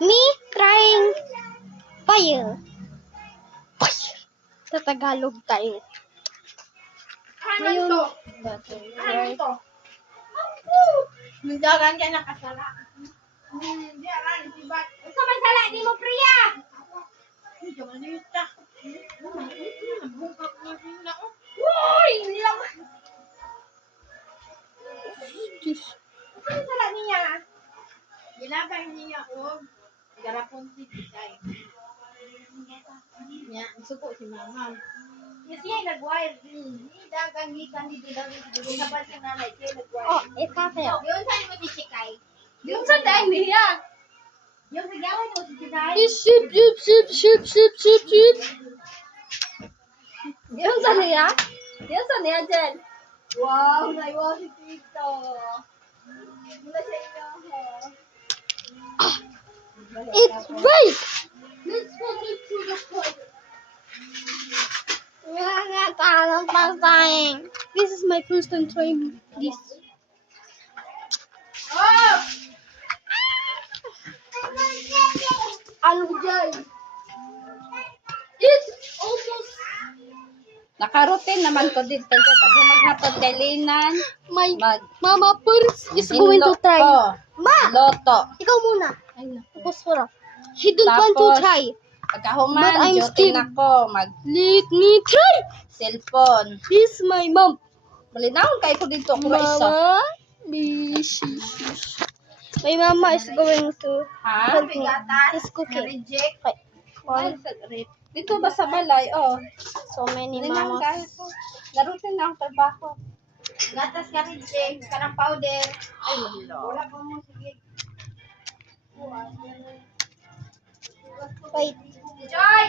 Me trying fire. Fire. Sa Tagalog tayo. Ayun. Ano to? Mundagan ka nakasala. Hindi, aran, sibat. Ikaw man sala, di mo priya. Hindi man nita. Nabungkak mo rin na. Uy! Nilaman. Ano sala niya? Ginabay niya, garapon si Tikay. Niya, suko si Mama. Yes, siya nag-wire. Dagang gikan dito daw siguro sabad sa nanay siya nag-wire. Oh, ito kayo. Yun saan mo si Chikay? Yung sa dahil niya. Yung sigawan mo si Chikay? Ship, ship, ship, ship, ship, ship, ship. Yung sa niya? Yung sa niya, Jen? Wow, naiwa si Tito. Mula sa inyo, ha? It's right. Let's go to the point. This is my first time trying this. Oh! Ano dyan? It's almost... Nakarotin naman ko dito. Pag maghapon kay Linan, My mag mama first is going to try. Oh, Ma! loto. Ikaw muna. Ay, naku. Tapos wala. He don't want to Tapos, try. But Pagkahuman, I'm duty scared. na ko, Let me try. mag-cellphone. This is my mom. Malinawon kay ko dito. Kuro isa. Mama. My mama is going to Ha? help me. He's cooking. Na-reject. Okay. Ay, sa rip. Dito ba sa balay? Oh. So many Malinawon kay mamas. ko. Narutin na ang trabaho. Gatas ka reject. Karang powder. Ay, wala pa mo. Sige. Wait. Joy!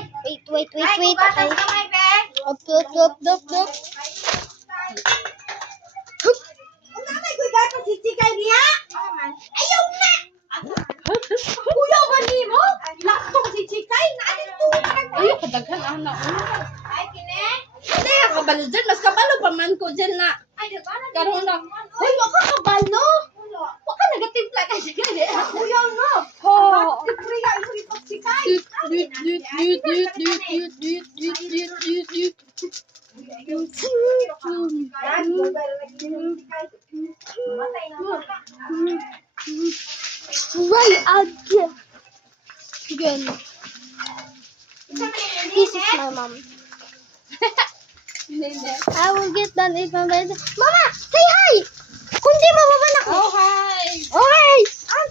Wait. Ay, gatas ka may be. Up. Ang nanay ko gatas si Chikay niya. Ayaw na! Kuya ba ni mo? Laktong si Chikay. Naanin to na Ay, kadaghan ang nauna. Ay, kine. Hindi, kabalo dyan. Mas kabalo pa man ko dyan na. Ay, nagana. Karoon na. Uy, waka kabalo. Waka nagatimpla ka siya gani. Kuya no. Oh. Priya, ito ipag Chikay. Try again. This is my mom. I will get done if I'm ready. Mama, say hi! Kundi mababa na ko. Oh, hi! Okay! Ang